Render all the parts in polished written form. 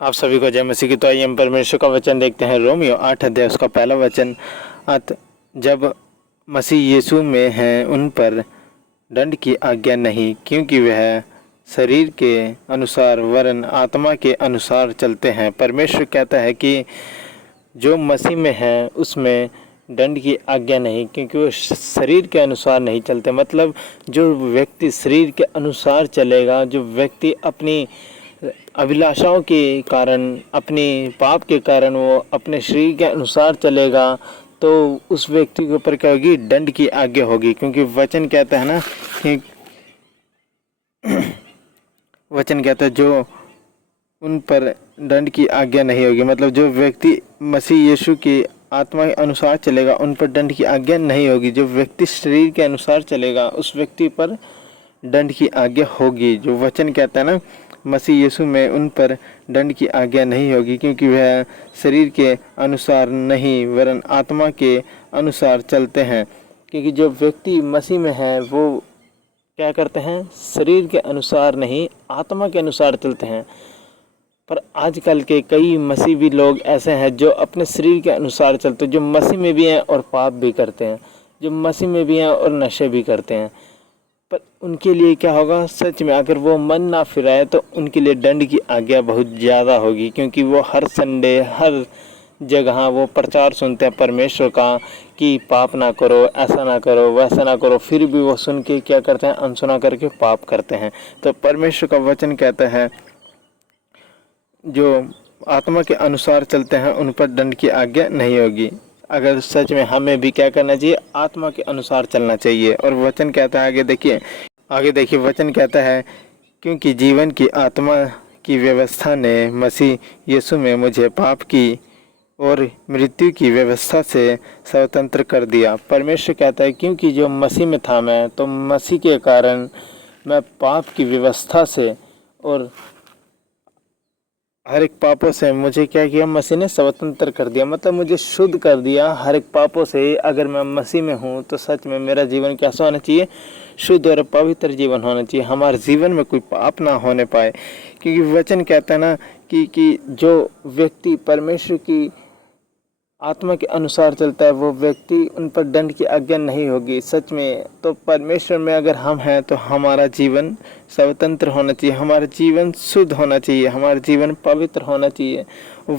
आप सभी को जय मसीह की। तो आइए हम परमेश्वर का वचन देखते हैं। रोमियो 8 अध्याय उसका पहला वचन। जब मसीह यीशु में हैं उन पर दंड की आज्ञा नहीं, क्योंकि वह शरीर के अनुसार वरन आत्मा के अनुसार चलते हैं। परमेश्वर कहता है कि जो मसीह में है उसमें दंड की आज्ञा नहीं, क्योंकि वो शरीर के अनुसार नहीं चलते। मतलब जो व्यक्ति शरीर के अनुसार चलेगा, जो व्यक्ति अपनी अभिलाषाओं के कारण, अपने पाप के कारण वो अपने शरीर के अनुसार चलेगा, तो उस व्यक्ति के ऊपर क्या होगी? दंड की आज्ञा होगी। क्योंकि वचन कहता है ना कि वचन कहता है जो उन पर दंड की आज्ञा नहीं होगी। मतलब जो व्यक्ति मसीह यीशु की आत्मा के अनुसार चलेगा उन पर दंड की आज्ञा नहीं होगी। जो व्यक्ति शरीर के अनुसार चलेगा उस व्यक्ति पर दंड की आज्ञा होगी। जो वचन कहता है ना, मसीह यीशु में उन पर दंड की आज्ञा नहीं होगी, क्योंकि वह शरीर के अनुसार नहीं वरन आत्मा के अनुसार चलते हैं। क्योंकि जो व्यक्ति मसीह में है वो क्या करते हैं? शरीर के अनुसार नहीं, आत्मा के अनुसार चलते हैं। पर आजकल के कई मसीही लोग ऐसे हैं जो अपने शरीर के अनुसार चलते हैं, जो मसीह में भी हैं और पाप भी करते हैं, जो मसीह में भी हैं और नशे भी करते हैं। पर उनके लिए क्या होगा? सच में अगर वो मन ना फिराए तो उनके लिए दंड की आज्ञा बहुत ज़्यादा होगी। क्योंकि वो हर संडे, हर जगह वो प्रचार सुनते हैं परमेश्वर का कि पाप ना करो, ऐसा ना करो, वैसा ना करो, फिर भी वो सुन के क्या करते हैं? अनसुना करके पाप करते हैं। तो परमेश्वर का वचन कहता है जो आत्मा के अनुसार चलते हैं उन पर दंड की आज्ञा नहीं होगी। अगर सच में हमें भी क्या करना चाहिए? आत्मा के अनुसार चलना चाहिए। और वचन कहता है, आगे देखिए वचन कहता है, क्योंकि जीवन की आत्मा की व्यवस्था ने मसीह यीशु में मुझे पाप की और मृत्यु की व्यवस्था से स्वतंत्र कर दिया। परमेश्वर कहता है क्योंकि जो मसीह में था मैं, तो मसीह के कारण मैं पाप की व्यवस्था से और हर एक पापों से मुझे क्या किया? मसीह ने स्वतंत्र कर दिया। मतलब मुझे शुद्ध कर दिया हर एक पापों से। अगर मैं मसीह में हूँ तो सच में मेरा जीवन कैसा होना चाहिए? शुद्ध और पवित्र जीवन होना चाहिए। हमारे जीवन में कोई पाप ना होने पाए। क्योंकि वचन कहता है ना कि जो व्यक्ति परमेश्वर की आत्मा के अनुसार चलता है वो व्यक्ति, उन पर दंड की आज्ञा नहीं होगी। सच में तो परमेश्वर में अगर हम हैं तो हमारा जीवन स्वतंत्र होना चाहिए, हमारा जीवन शुद्ध होना चाहिए, हमारा जीवन पवित्र होना चाहिए।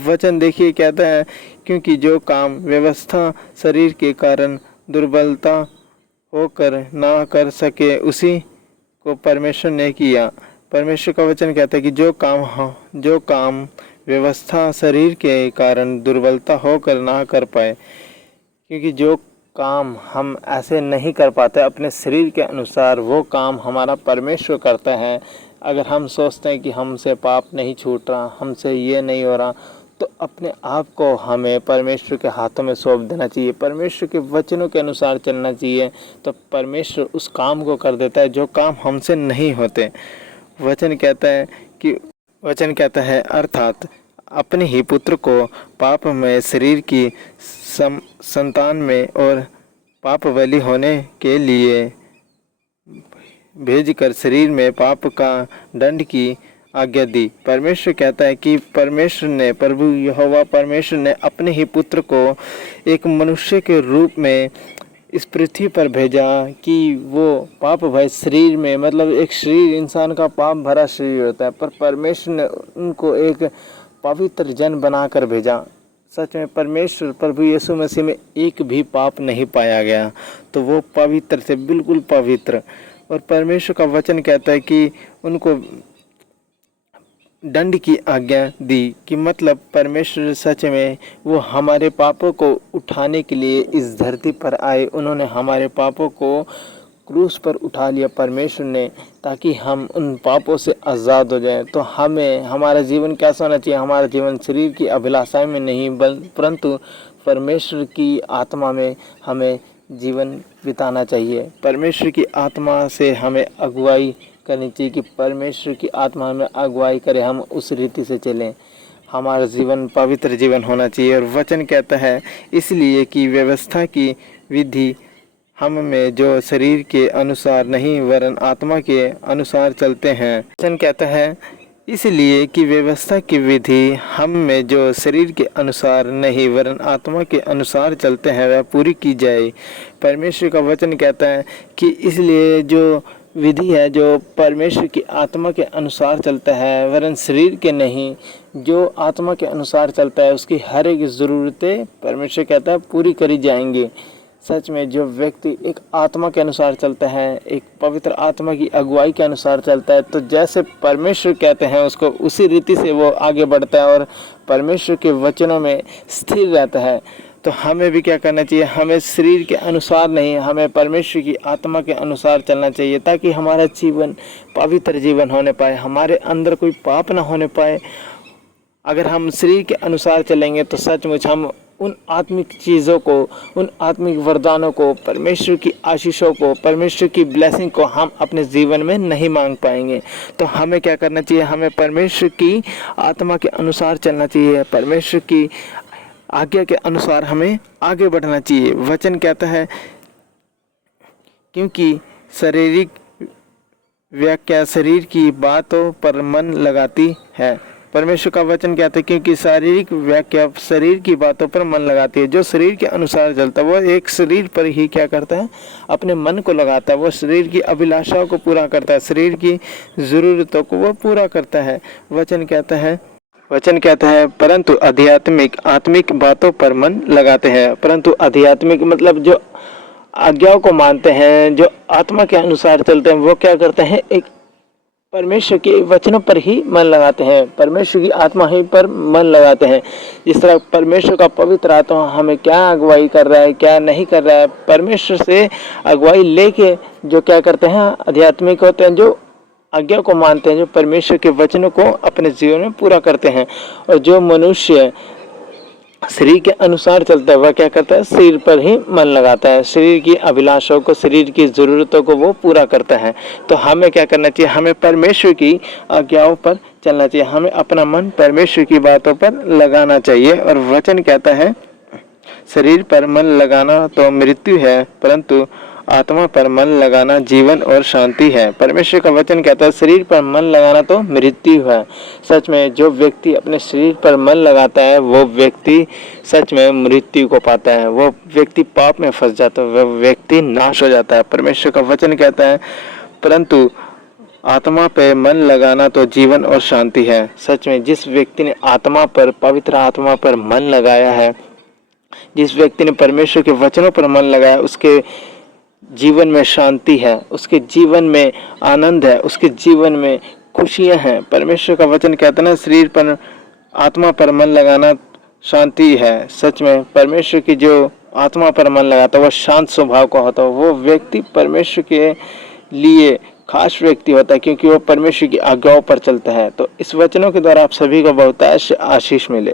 वचन देखिए कहता है, क्योंकि जो काम व्यवस्था शरीर के कारण दुर्बलता होकर ना कर सके उसी को परमेश्वर ने किया। परमेश्वर का वचन कहता है कि जो काम व्यवस्था शरीर के कारण दुर्बलता होकर ना कर पाए, क्योंकि जो काम हम ऐसे नहीं कर पाते अपने शरीर के अनुसार, वो काम हमारा परमेश्वर करता है। अगर हम सोचते हैं कि हमसे पाप नहीं छूट रहा, हमसे ये नहीं हो रहा, तो अपने आप को हमें परमेश्वर के हाथों में सौंप देना चाहिए, परमेश्वर के वचनों के अनुसार चलना चाहिए। तो परमेश्वर उस काम को कर देता है जो काम हमसे नहीं होते। वचन कहता है अर्थात अपने ही पुत्र को पाप में शरीर की संतान में और पाप बलि होने के लिए भेजकर शरीर में पाप का दंड की आज्ञा दी। परमेश्वर कहता है कि प्रभु यहोवा परमेश्वर ने अपने ही पुत्र को एक मनुष्य के रूप में इस पृथ्वी पर भेजा कि वो पाप भरे शरीर में, मतलब एक शरीर, इंसान का पाप भरा शरीर होता है, पर परमेश्वर ने उनको एक पवित्र जन बनाकर भेजा। सच में परमेश्वर प्रभु यीशु मसीह में एक भी पाप नहीं पाया गया, तो वो पवित्र थे, बिल्कुल पवित्र। और परमेश्वर का वचन कहता है कि उनको दंड की आज्ञा दी, कि मतलब परमेश्वर सच में वो हमारे पापों को उठाने के लिए इस धरती पर आए। उन्होंने हमारे पापों को क्रूस पर उठा लिया परमेश्वर ने, ताकि हम उन पापों से आज़ाद हो जाएं। तो हमारा जीवन कैसा होना चाहिए? हमारा जीवन शरीर की अभिलाषाएं में नहीं परंतु परमेश्वर की आत्मा में हमें जीवन बिताना चाहिए। परमेश्वर की आत्मा से हमें अगुवाई करनी चाहिए कि परमेश्वर की आत्मा में अगुवाई करे, हम उस रीति से चलें। हमारा जीवन पवित्र जीवन होना चाहिए। और वचन कहता है इसलिए कि व्यवस्था की विधि हम में जो शरीर के अनुसार नहीं वरन आत्मा के अनुसार चलते हैं। वचन कहता है इसलिए कि व्यवस्था की विधि हम में जो शरीर के अनुसार नहीं वरन आत्मा के अनुसार चलते हैं वह पूरी की जाए। परमेश्वर का वचन कहता है कि इसलिए जो विधि है जो परमेश्वर की आत्मा के अनुसार चलता है वरन शरीर के नहीं, जो आत्मा के अनुसार चलता है उसकी हर एक ज़रूरतें परमेश्वर कहता है पूरी करी जाएंगी। सच में जो व्यक्ति एक आत्मा के अनुसार चलता है, एक पवित्र आत्मा की अगुवाई के अनुसार चलता है, तो जैसे परमेश्वर कहते हैं उसको उसी रीति से वो आगे बढ़ता है और परमेश्वर के वचनों में स्थिर रहता है। तो हमें भी क्या करना चाहिए, हमें शरीर के अनुसार नहीं, हमें परमेश्वर की आत्मा के अनुसार चलना चाहिए ताकि हमारा जीवन पवित्र जीवन होने पाए, हमारे अंदर कोई पाप ना होने पाए। अगर हम शरीर के अनुसार चलेंगे तो सचमुच हम उन आत्मिक चीज़ों को, उन आत्मिक वरदानों को, परमेश्वर की आशीषों को, परमेश्वर की ब्लेसिंग को हम अपने जीवन में नहीं मांग पाएंगे। तो हमें क्या करना चाहिए, हमें परमेश्वर की आत्मा के अनुसार चलना चाहिए, परमेश्वर की आज्ञा के अनुसार हमें आगे बढ़ना चाहिए। वचन कहता है क्योंकि शारीरिक व्याख्या शरीर की बातों पर मन लगाती है। परमेश्वर का वचन कहता है क्योंकि शारीरिक व्याख्या शरीर की बातों पर मन लगाती है। जो शरीर के अनुसार चलता है वो एक शरीर पर ही क्या करता है, अपने मन को लगाता है, वो शरीर की अभिलाषाओं को पूरा करता है, शरीर की ज़रूरतों को वो पूरा करता है। वचन कहता है परंतु आत्मिक बातों पर मन लगाते हैं। परंतु आध्यात्मिक मतलब जो आज्ञाओं को मानते हैं, जो आत्मा के अनुसार चलते हैं, वो क्या करते हैं, एक परमेश्वर के वचनों पर ही मन लगाते हैं, परमेश्वर की आत्मा ही पर मन लगाते हैं। जिस तरह परमेश्वर का पवित्र आत्मा हमें क्या अगुवाई कर रहा है, क्या नहीं कर रहा है, परमेश्वर से अगुवाई लेके जो क्या करते हैं, आध्यात्मिक होते हैं, जो आज्ञा को मानते हैं, जो परमेश्वर के वचनों को अपने जीवन में पूरा करते हैं। और जो मनुष्य शरीर के अनुसार चलता है वह क्या करता है, शरीर पर ही मन लगाता है, शरीर की अभिलाषाओं को, शरीर की ज़रूरतों को वो पूरा करता है। तो हमें क्या करना चाहिए, हमें परमेश्वर की आज्ञाओं पर चलना चाहिए, हमें अपना मन परमेश्वर की बातों पर लगाना चाहिए। और वचन कहता है शरीर पर मन लगाना तो मृत्यु है परंतु आत्मा पर मन लगाना जीवन और शांति है। परमेश्वर का वचन कहता है शरीर पर मन लगाना तो मृत्यु है। सच में जो व्यक्ति अपने शरीर पर मन लगाता है वो व्यक्ति सच में मृत्यु को पाता है, वो व्यक्ति पाप में फंस जाता है, वह व्यक्ति नाश हो जाता है। परमेश्वर का वचन कहता है परंतु आत्मा पे मन लगाना तो जीवन और शांति है। सच में जिस व्यक्ति ने आत्मा पर, पवित्र आत्मा पर मन लगाया है, जिस व्यक्ति ने परमेश्वर के वचनों पर मन लगाया, उसके जीवन में शांति है, उसके जीवन में आनंद है, उसके जीवन में खुशियां हैं। परमेश्वर का वचन कहता है ना, शरीर पर, आत्मा पर मन लगाना शांति है। सच में परमेश्वर की जो आत्मा पर मन लगाता है वो शांत स्वभाव का होता है, वो व्यक्ति परमेश्वर के लिए खास व्यक्ति होता है क्योंकि वो परमेश्वर की आज्ञाओं पर चलता है। तो इस वचनों के द्वारा आप सभी को बहुत आशीष मिले।